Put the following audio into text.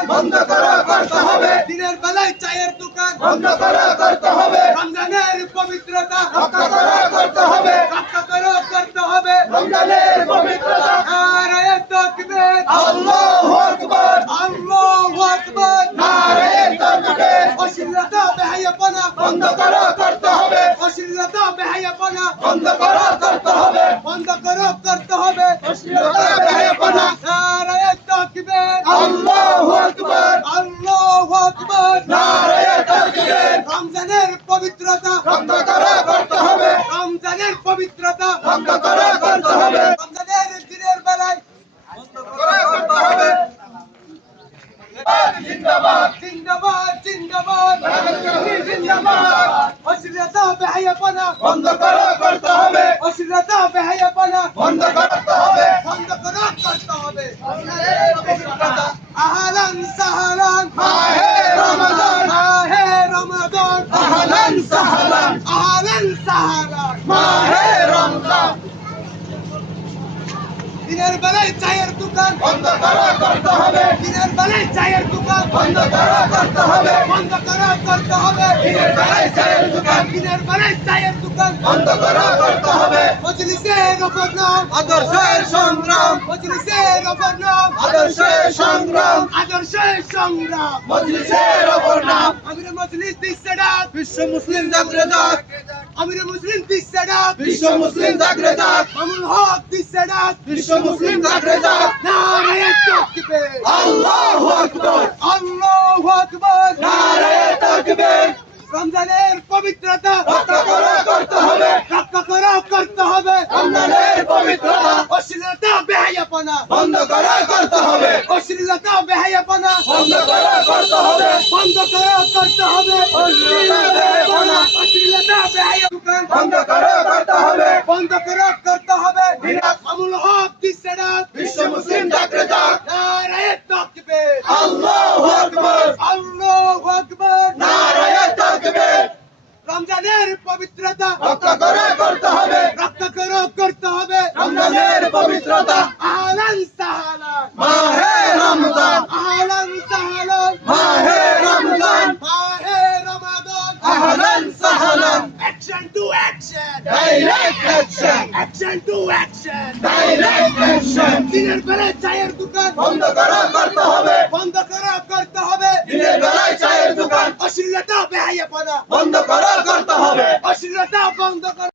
দোকান বন্ধ করতে হবে, দিনের বেলায় চায়ের দোকান বন্ধ করতে হবে, রমজানের পবিত্রতা রক্ষা করতে হবে, রক্ষা করতে হবে রমজানের পবিত্রতা। নারায়ে তাকবীর আল্লাহু আকবার, আল্লাহু আকবার নারায়ে তাকবীর। অশ্লীলতা বেহায়াপনা বন্ধ করতে হবে, অশ্লীলতা বেহায়াপনা বন্ধ করতে হবে, বন্ধ করতে হবে অশ্লীলতা বেহায়াপনা। নারায়ে তাকবীর আল্লাহু আকবার, আল্লাহু আকবার নারায়ে তাকবীর। রমজানের পবিত্রতা রক্ষা করতে হবে, রমজানের পবিত্রতা রক্ষা করতে হবে, রমজানের দিনের বেলায় করতে হবে। জিন্দাবাদ, জিন্দাবাদ জিন্দাবাদ জিন্দাবাদ। অশ্লীলতা বেহায়াপনা বন্ধ করতে হবে, অশ্লীলতা বেহায়াপনা বন্ধ করতে হবে, বন্ধ করতে হবে আহলান সাহলান মাহে রমাদান, মাহে রমাদান আহলান সাহলান, আহলান সাহলান মাহে রমজান। দিনের বেলায় চায়ের দোকান বন্ধ করতে হবে, দিনের বেলায় চায়ের দোকান বন্ধ করতে হবে, বন্ধ করতে হবে দিনের বেলায় চায়ের দোকান দিনের বেলায় চায়ের দোকান বন্ধ করতে হবে। মজলিসের ওপর নাম আদর্শের সংগ্রাম, মজলিসের ওপর নাম আদর্শের সংগ্রাম, আদর্শের সংগ্রাম মজলিসের ওপর নাম। আমিরে মজলিস দিচ্ছে ডাক বিশ্ব মুসলিম জাগরে যাক, আমিরে মুসলিম দিচ্ছে ডাক বিশ্ব মুসলিম জাগরে যাক, মামুন হক দিচ্ছে ডাক বিশ্ব মুসলিম জাগরে যাক। নারায়ে তাকবীর আল্লাহু আকবার, আল্লাহু আকবার নারায়ে তাকবীর। রমজানের পবিত্রতা রক্ষা করতে হবে, রক্ষা করতে হবে রমজানের পবিত্রতা। অশ্লীলতা বেহায়াপনা বন্ধ করতে হবে, অশ্লীলতা বেহায়াপনা বন্ধ করতে হবে, বন্ধ করতে হবে অশ্লীলতা বেহায়াপনা। অশ্লীলতা বেহায়াপনা বন্ধ করতে হবে। বন্ধ করতে হবে মামুন হক দিচ্ছে ডাক বিশ্ব মুসলিম জাগরে যাক, নারায়ে তাকবীর আল্লাহু আকবার, আল্লাহু আকবার নারায়ে তাকবীর। রমজানের পবিত্রতা রক্ষা করতে হবে, রক্ষা করতে হবে রমজানের পবিত্রতা। আহলান সাহলান মাহে রমজান, আহলান সাহলান মাহে রমজান, মাহে রমাদান আহলান সাহলান। Action to action direct action, action to action direct action. দিনের বেলায় চায়ের দোকান বন্ধ করতে হবে, বন্ধ করতে হবে দিনের বেলায় চায়ের দোকান অশ্লীলতা বেহায়াপনা বন্ধ করতে হবে। অশ্লীলতা বন্ধ